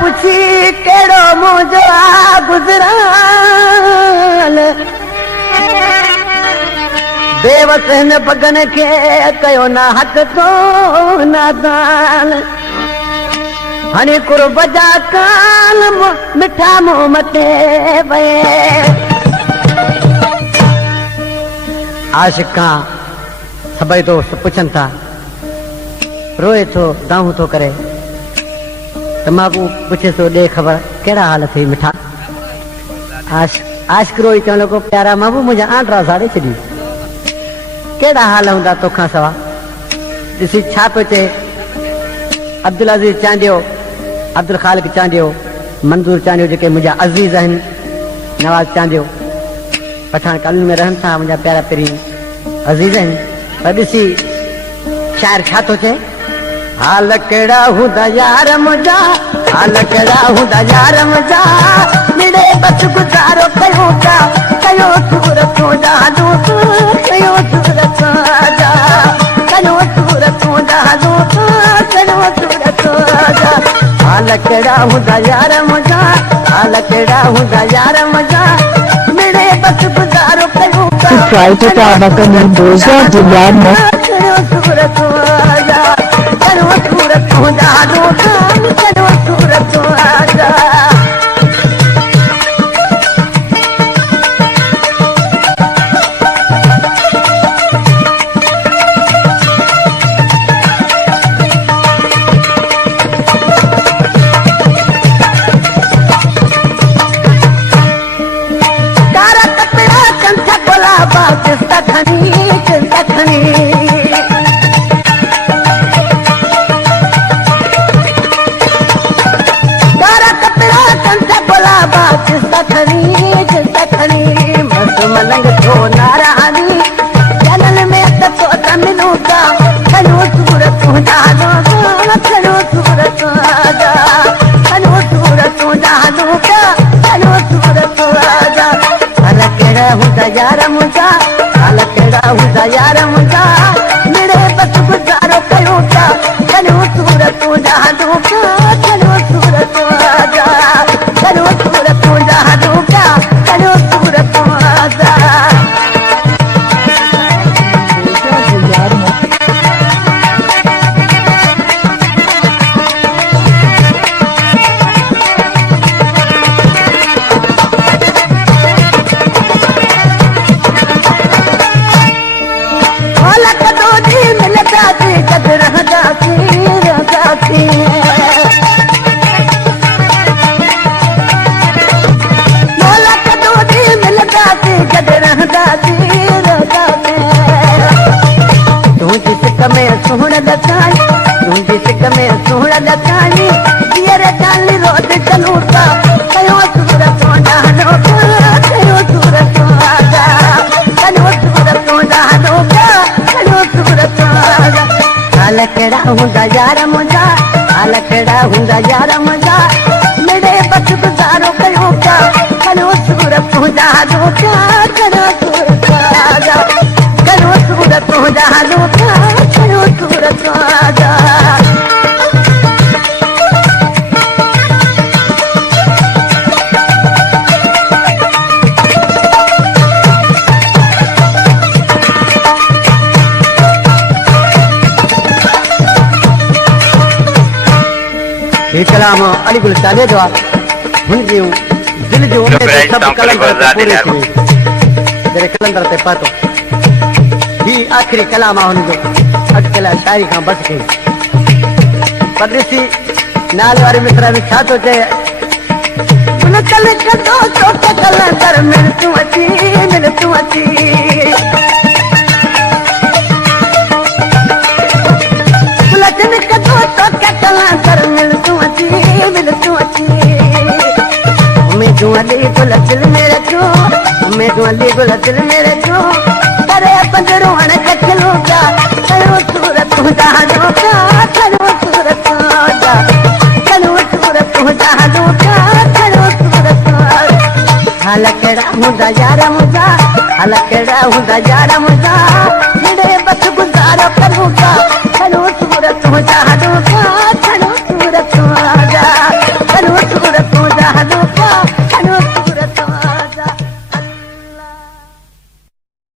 पुछी केड़ो मुझो गुजराल बेवस हिन पगन के कयो ना हक तो नादान हनी कुर्ब जा काल मिठा मुंह मथे वे आशिका सभई दोस्त पुछन था रोए थो दाऊं थो करे तमाकू पुछे तो दे खबर केड़ा हाल थी मिठा आशिक रोई चवण लॻो प्यारा महबूब मुंहिंजा आंडरा साड़े छॾी केड़ा हाल हूंदा तोखां सवा ॾिसी छा पियो चए अब्दुल अज़ीज़ चांडियो अब्दुल खालिक चांडियो मंजूर चांडियो जेके मुंहिंजा अज़ीज़ आहिनि नवाज़ चांडियो पठान कॉलोनी में रहनि था मुंहिंजा प्यारा पहिरीं अज़ीज़ आहिनि पर ॾिसी शाइर छा थो चए हाल केड़ा हूंदा यार मुंहिंजा हाल केड़ा हूंदा यार मुंहिंजा मिड़े बस गुज़ारो कयो था कयो सूरत जादू कयो सूरत जा कयो सूरत जादू कयो सूरत जा हाल केड़ा हूंदा यार मुंहिंजा हाल केड़ा हूंदा यार मुंहिंजा मिड़े बस गुज़ारो कयो था कयो सूरत जा कयो सूरत जादू कयो सूरत जा चिंता खनी तारा कपड़ा कंठा गुलाबा चिंता खनी मस्त मलंग थो नारानी जनल में तो मिलू का कनो सूरत जादू कनो सूरत जा कनो सूरत जादू कनो सूरत जा हाल केड़ा हूंदा यार मुंहिंजा हाल केड़ा हूंदा यार मुंहिंजा मिड़े बस गुज़ारो कयो था कनो सूरत जादू कनो सूरत जा कनो सूरत जादू कनो सूरत जा सोहण लखानी तुंहिंजी सिक में सोहण लखानी जीअर चाली रोज चलूं था कयो सूरत जादू कयो सूरत जा कयो सूरत जादू कयो सूरत जा हाल केड़ा हूंदा यार मुंहिंजा हाल केड़ा हूंदा यार मुंहिंजा मिड़े बस गुज़ारो कयो था कयो सूरत जादू कयो सूरत जा कयो सूरत जादू कयो सूरत जा ये कलाम अली गुल चाले जो हुन जो दिल जो में सब कलंदर पूरे थी तेरे कलंदर ते पातो ही आखिरी कलाम हुन जो अटकला शायरी का बस गई परदेसी नाल वाले मित्र ने छा तो चे उन कल कदो तो कलंदर मिल तू अची लचन कदो तो कलंदर मिल तू अची मैं जो अली गुल दिल में रखो मैं जो अली गुल दिल में रखो करे पंजरो अण कचलो का कयो सूरत जादू कयो सूरत जा कयो सूरत जादू कयो सूरत हाल केड़ा हूंदा यार मुंहिंजा हाल केड़ा हूंदा यार मुंहिंजा मिड़े बस गुज़ारो करूं था कयो सूरत जादू